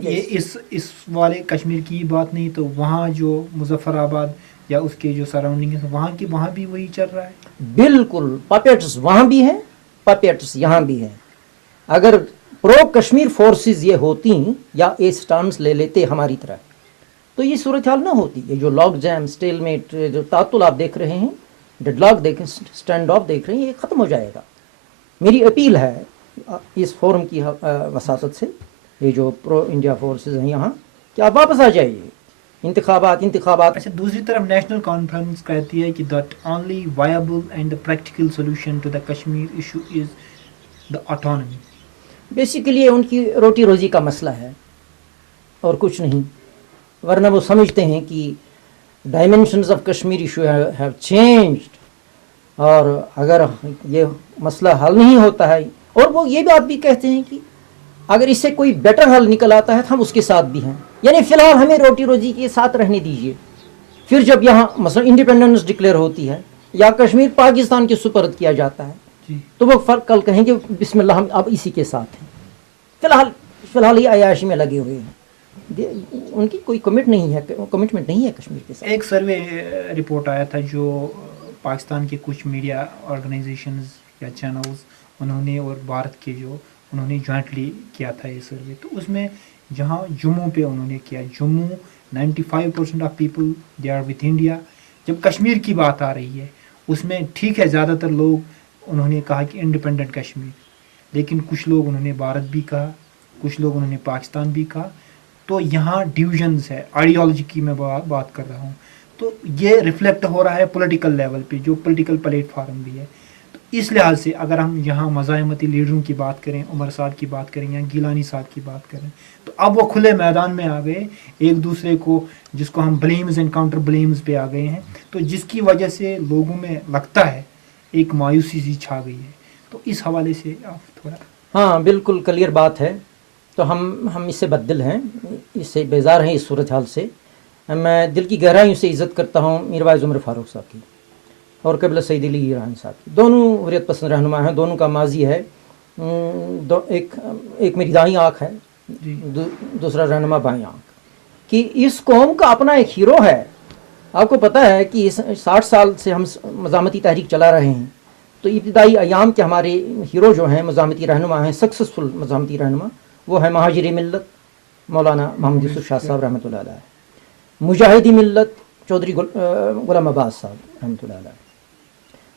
یہ اس والے کشمیر کی بات نہیں تو وہاں جو مظفر آباد یا اس کے جو سراؤنڈنگ ہے وہاں بھی وہی چل رہا ہے. بالکل پاپیٹس وہاں بھی ہیں، پاپیٹس یہاں بھی ہیں. اگر پرو کشمیر فورسز یہ ہوتی یا یہ سٹانس لے لیتے ہماری طرح تو یہ صورتحال نہ ہوتی. یہ جو لاک جام، سٹیل میٹ، جو تعطل آپ دیکھ رہے ہیں، ڈیڈ لاک دیکھ، سٹینڈ آف دیکھ رہے ہیں، یہ ختم ہو جائے گا. میری اپیل ہے اس فورم کی وساطت سے، یہ جو پرو انڈیا فورسز ہیں یہاں، کہ آپ واپس آ جائیے. انتخابات. اچھا، دوسری طرف نیشنل کانفرنس کہتی ہے کہ that only viable and practical solution to the Kashmir issue is the autonomy. Basically یہ ان کی روٹی روزی کا مسئلہ ہے اور کچھ نہیں. ورنہ وہ سمجھتے ہیں کہ dimensions of Kashmir issue have changed, اور اگر یہ مسئلہ حل نہیں ہوتا ہے، اور وہ یہ بات بھی کہتے ہیں کہ اگر اس سے کوئی بیٹر حل نکل آتا ہے تو ہم اس کے ساتھ بھی ہیں. یعنی فی الحال ہمیں روٹی روزی کے ساتھ رہنے دیجیے. پھر جب یہاں مثلا انڈیپینڈنس ڈکلیئر ہوتی ہے یا کشمیر پاکستان کے سپرد کیا جاتا ہے تو وہ کل کہیں گے بسم اللہ ہم اب اسی کے ساتھ ہیں. فی الحال یہ عیاشی میں لگے ہوئے ہیں. ان کی کوئی کمٹمنٹ نہیں ہے کشمیر کے ساتھ. ایک سروے رپورٹ آیا تھا جو پاکستان کے کچھ میڈیا آرگنائزیشنز یا چینلز انہوں نے اور بھارت کے جو انہوں نے جوائنٹلی کیا تھا یہ سروے. تو اس میں جہاں جموں پہ انہوں نے کیا، Jammu 95% of people they are with India. جب کشمیر کی بات آ رہی ہے اس میں ٹھیک ہے زیادہ تر لوگ انہوں نے کہا کہ انڈیپینڈنٹ کشمیر، لیکن کچھ لوگ انہوں نے بھارت بھی کہا، کچھ لوگ انہوں نے پاکستان بھی کہا. تو یہاں ڈویژنز ہے، آئیڈیالوجی کی میں بات کر رہا ہوں. تو یہ ریفلیکٹ ہو رہا ہے پولیٹیکل لیول پہ، جو پولیٹیکل پلیٹ فارم بھی ہے. تو اس لحاظ سے اگر ہم یہاں مزاحمتی لیڈروں کی بات کریں، عمر صاحب کی بات کریں یا گیلانی صاحب کی بات کریں، تو اب وہ کھلے میدان میں آ گئے ایک دوسرے کو، جس کو ہم بلیمز اینڈ کاؤنٹر بلیمز پہ آ گئے ہیں. تو جس کی وجہ سے لوگوں میں لگتا ہے ایک مایوسی سی چھا گئی ہے. تو اس حوالے سے آپ تھوڑا. ہاں بالکل کلیئر بات ہے. تو ہم اس سے بددل ہیں، اس سے بیزار ہیں اس صورتحال سے. میں دل کی گہرائیوں سے عزت کرتا ہوں میروائز عمر فاروق صاحب کی اور قبلہ سعید علی ایرانی صاحب کی. دونوں حریت پسند رہنما ہیں، دونوں کا ماضی ہے. ایک میری دائیں آنکھ ہے، دوسرا رہنما بائیں آنکھ. کہ اس قوم کا اپنا ایک ہیرو ہے. آپ کو پتہ ہے کہ 60 سال سے ہم مزاحمتی تحریک چلا رہے ہیں. تو ابتدائی ایام کے ہمارے ہیرو جو ہیں، مزاحمتی رہنما ہیں، سکسیسفل مزاحمتی رہنما، وہ ہے مہاجر ملت مولانا محمد یوسف شاہ صاحب رحمۃ اللہ علیہ، مجاہدی ملت چودھری غلام عباس صاحب رحمۃ اللہ علیہ.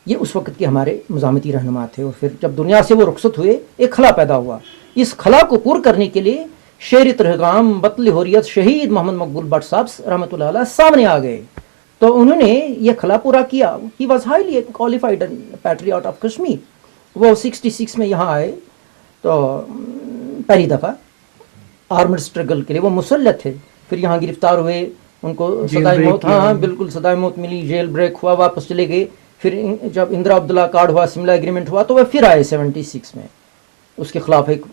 یہ اس وقت کے ہمارے مزاحمتی رہنما تھے. اور پھر جب دنیا سے وہ رخصت ہوئے ایک خلا پیدا ہوا. اس خلا کو پور کرنے کے لیے شیر ترہگام بطل حریت شہید محمد مقبول بٹ صاحب رحمۃ اللہ علیہ سامنے آ گئے. تو انہوں نے یہ خلا پورا کیا. He was highly qualified patriot of Kashmir. وہ 66 میں یہاں آئے تو پہلی دفعہ آرمڈ اسٹرگل کے لیے وہ مسلح تھے. پھر یہاں گرفتار ہوئے، ان کو سزائے موت، ہاں بالکل سزائے موت ملی، جیل بریک ہوا، واپس چلے گئے. پھر جب اندرا عبداللہ کارڈ ہوا، سملا ایگریمنٹ ہوا، تو وہ پھر آئے 76 میں اس کے خلاف ایک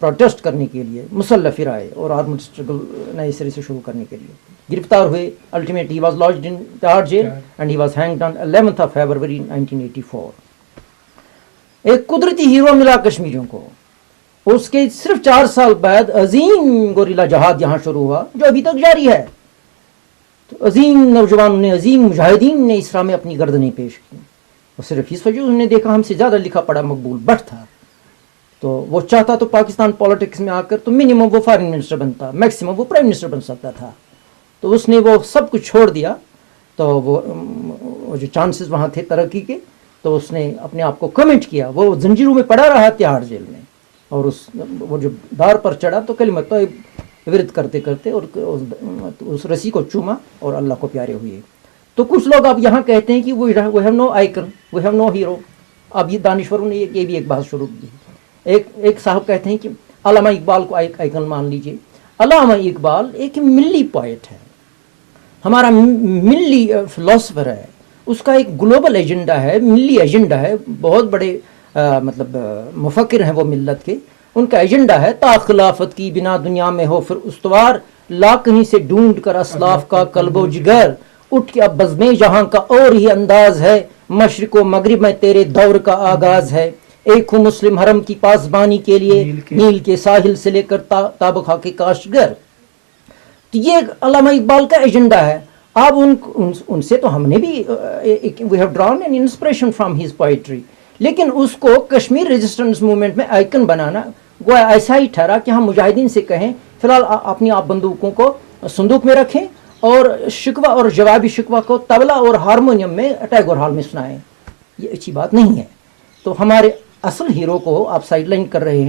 پروٹیسٹ کرنے کے لیے. مسلح پھر آئے اور آرمڈ اسٹرگل نئے سرے سے شروع کرنے کے لیے گرفتار ہوئے. Ultimately he was lodged in Tihar jail and he was hanged on 11 February 1984. ایک قدرتی ہیرو ملا کشمیریوں کو. اس کے صرف 4 سال بعد عظیم گوریلا جہاد یہاں شروع ہوا جو ابھی تک جاری ہے. تو عظیم نوجوانوں نے، عظیم مجاہدین نے اس راہ میں اپنی گردنیں پیش کی. اور صرف اس وجہ انہوں نے دیکھا ہم سے زیادہ لکھا پڑھا مقبول بٹ تھا، تو وہ چاہتا تو پاکستان پالیٹکس میں آ کر تو منیمم وہ فارن منسٹر بنتا، میکسیمم وہ پرائم منسٹر بن سکتا تھا. تو اس نے وہ سب کچھ چھوڑ دیا. تو وہ جو چانسز وہاں تھے ترقی کے، تو اس نے اپنے آپ کو کمنٹ کیا. وہ زنجیروں میں پڑا رہا تہاڑ جیل میں، اور وہ جو دار پر چڑھا تو کلمہ طیب ورد کرتے کرتے اور اس رسی کو چوما اور اللہ کو پیارے ہوئے. تو کچھ لوگ اب یہاں کہتے ہیں کہ we have no icon, we have no hero. اب یہ دانشوروں نے یہ بھی ایک بات شروع کی. ایک صاحب کہتے ہیں کہ علامہ اقبال کو آئیکن مان لیجئے. علامہ اقبال ایک ملی پوائٹ ہے، ہمارا ملی فلاسفر ہے. اس کا ایک گلوبل ایجنڈا ہے، ملی ایجنڈا ہے. بہت بڑے مطلب مفکر ہیں وہ ملت کے. ان کا ایجنڈا ہے تا خلافت کی بنا دنیا میں ہو پھر استوار، لا کہیں سے ڈھونڈ کر اسلاف کا قلب و جگر، اٹھ کے اب بزمیں جہاں کا اور ہی انداز ہے، مشرق و مغرب میں تیرے دور کا آغاز ہے. ایک ہوں مسلم حرم کی پاسبانی کے لیے نیل کے ساحل سے لے کر تابخا کے کاشتگر. تو یہ علامہ اقبال کا ایجنڈا ہے. اب ان سے تو ہم نے بھی we have drawn an inspiration from his poetry, لیکن اس کو کشمیر ریزسٹنس موومنٹ میں آئیکن بنانا گویا ایسا ہی ٹھہرا کہ ہم مجاہدین سے کہیں فی الحال اپنی آپ بندوقوں کو صندوق میں رکھیں اور شکوہ اور جوابی شکوہ کو طبلہ اور ہارمونیم میں ٹیگور ہال میں سنائیں. یہ اچھی بات نہیں ہے. تو ہمارے اصل ہیرو کو آپ سائڈ لائن کر رہے ہیں.